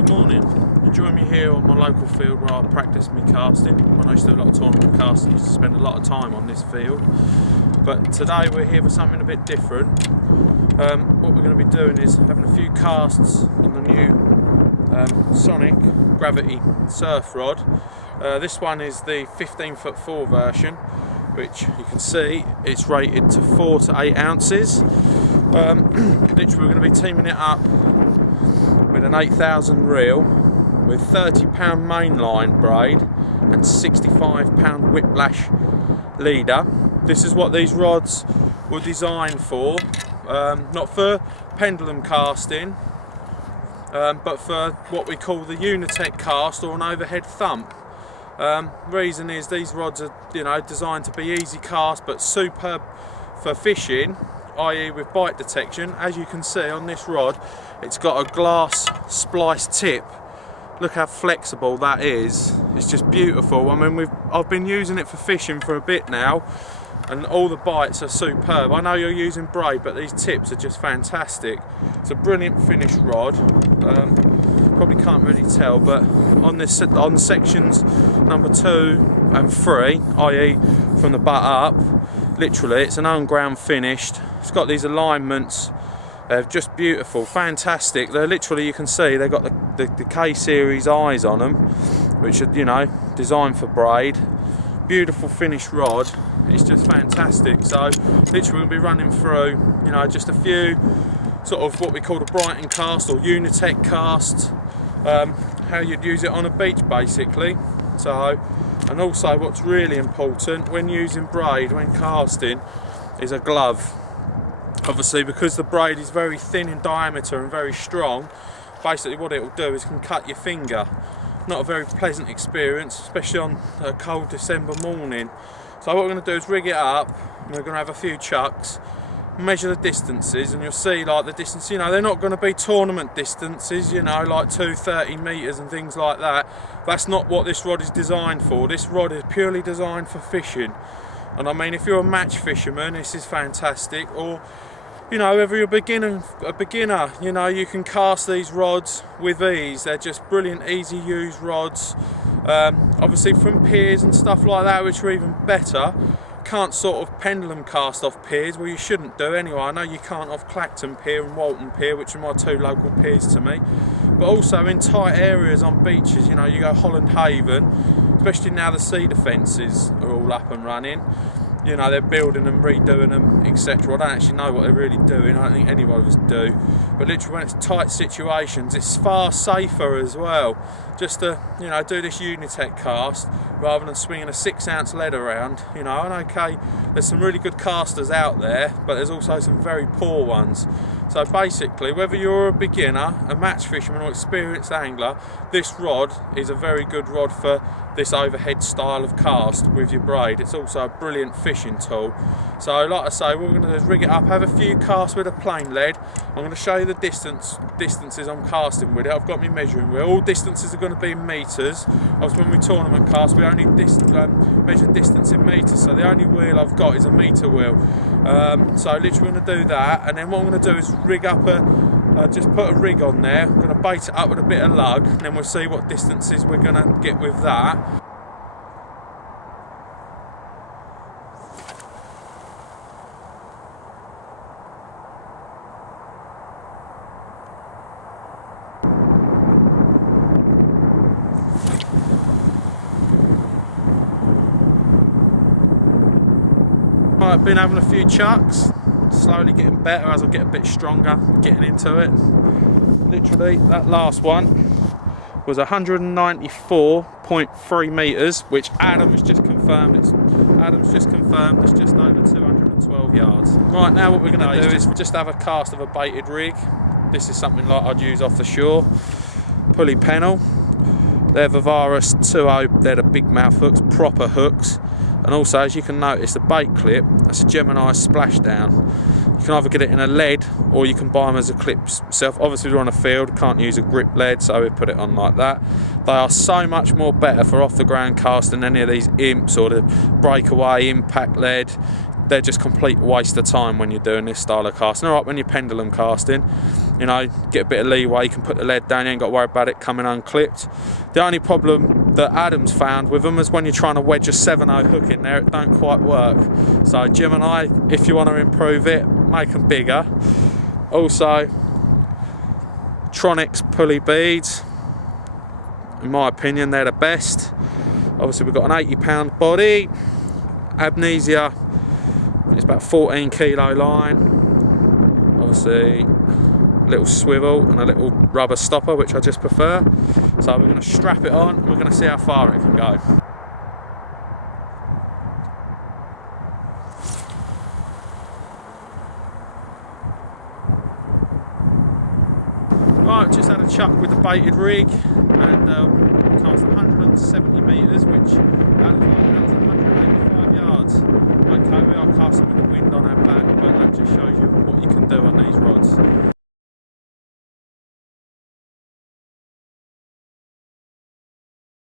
Good morning. You join me here on my local field where I practice my casting. When I used to do a lot of tournament casting, I used to spend a lot of time on this field. But today we're here for something a bit different. What we're going to be doing is having a few casts on the new Sonik gravity surf rod. This one is the 15'4" version, which you can see it's rated to 4 to 8 ounces. Literally we're going to be teaming it up with an 8000 reel with 30 pound mainline braid and 65 pound whiplash leader. This is what these rods were designed for, not for pendulum casting, but for what we call the unitech cast or an overhead thump. Reason is these rods are, designed to be easy cast but superb for fishing, i.e. with bite detection. As you can see on this rod, it's got a glass splice tip. Look how flexible that is. It's just beautiful. I mean, I've been using it for fishing for a bit now, and all the bites are superb. I know you're using braid, but these tips are just fantastic. It's a brilliant finished rod. Probably can't really tell, but on sections number 2 and 3, i.e. from the butt up, literally it's an unground finished. It's got these alignments. They're just beautiful, fantastic. They're literally, you can see they've got the K-series eyes on them, which are, designed for braid. Beautiful finished rod. It's just fantastic. So literally we'll be running through, just a few sort of what we call a Brighton cast or unitech cast, how you'd use it on a beach basically. So, and also what's really important when using braid, when casting, is a glove. Obviously, because the braid is very thin in diameter and very strong, basically what it will do is can cut your finger. Not a very pleasant experience, especially on a cold December morning. So what we're going to do is rig it up, and we're going to have a few chucks, measure the distances, and you'll see like the distance, they're not going to be tournament distances, like 30 metres and things like that. That's not what this rod is designed for. This rod is purely designed for fishing. And I mean, if you're a match fisherman, this is fantastic. Or, whether you're a beginner, you can cast these rods with ease. They're just brilliant, easy use rods. Obviously from piers and stuff like that, which are even better. Can't sort of pendulum cast off piers, well you shouldn't do anyway. I know you can't off Clacton Pier and Walton Pier, which are my 2 local piers to me. But also in tight areas on beaches, you go Holland Haven, especially now the sea defences are all up and running. They're building them, redoing them, etc. I don't actually know what they're really doing. I don't think any of us do. But literally when it's tight situations, it's far safer as well. Just to, do this unitech cast rather than swinging a 6 ounce lead around. And okay, there's some really good casters out there, but there's also some very poor ones. So basically, whether you're a beginner, a match fisherman or experienced angler, this rod is a very good rod for this overhead style of cast with your braid. It's also a brilliant fishing tool. So like I say, what we're going to do is rig it up, have a few casts with a plain lead. I'm going to show you the distances I'm casting with it. I've got my measuring wheel. All distances are going to be in metres. Obviously when we tournament cast, we only measure distance in metres, so the only wheel I've got is a metre wheel. So literally going to do that, and then what I'm going to do is rig up just put a rig on there. I'm going to bait it up with a bit of lug, and then we'll see what distances we're going to get with that. I've been having a few chucks, slowly getting better as I get a bit stronger, getting into it. Literally, that last one was 194.3 metres, which Adam's just confirmed. It's just over 212 yards. Right, now what we're going to do is just have a cast of a baited rig. This is something like I'd use off the shore. Pulley pennel. They're Vivaris 2.0, they're the big mouth hooks, proper hooks. And also, as you can notice, the bait clip, that's a Gemini splashdown. You can either get it in a lead or you can buy them as a clip yourself. Obviously we're on a field, can't use a grip lead, so we put it on like that. They are so much more better for off the ground cast than any of these imps or the breakaway impact lead. they're just complete waste of time when you're doing this style of casting. Alright, when you're pendulum casting, you know, get a bit of leeway, you can put the lead down, you ain't got to worry about it coming unclipped. The only problem that Adam's found with them is when you're trying to wedge a 7/0 hook in there, it don't quite work. So Jim and I, if you want to improve it, make them bigger. Also, Sonik's pulley beads, in my opinion, they're the best. Obviously we've got an 80-pound body, Amnesia, it's about 14 kilo line, obviously little swivel and a little rubber stopper, which I just prefer. So we're going to strap it on and we're going to see how far it can go. Right, just had a chuck with the baited rig and cast 170 metres, which that was 185 yards. Okay, we are casting with the wind on our back, but that just shows you what you can do on these rods.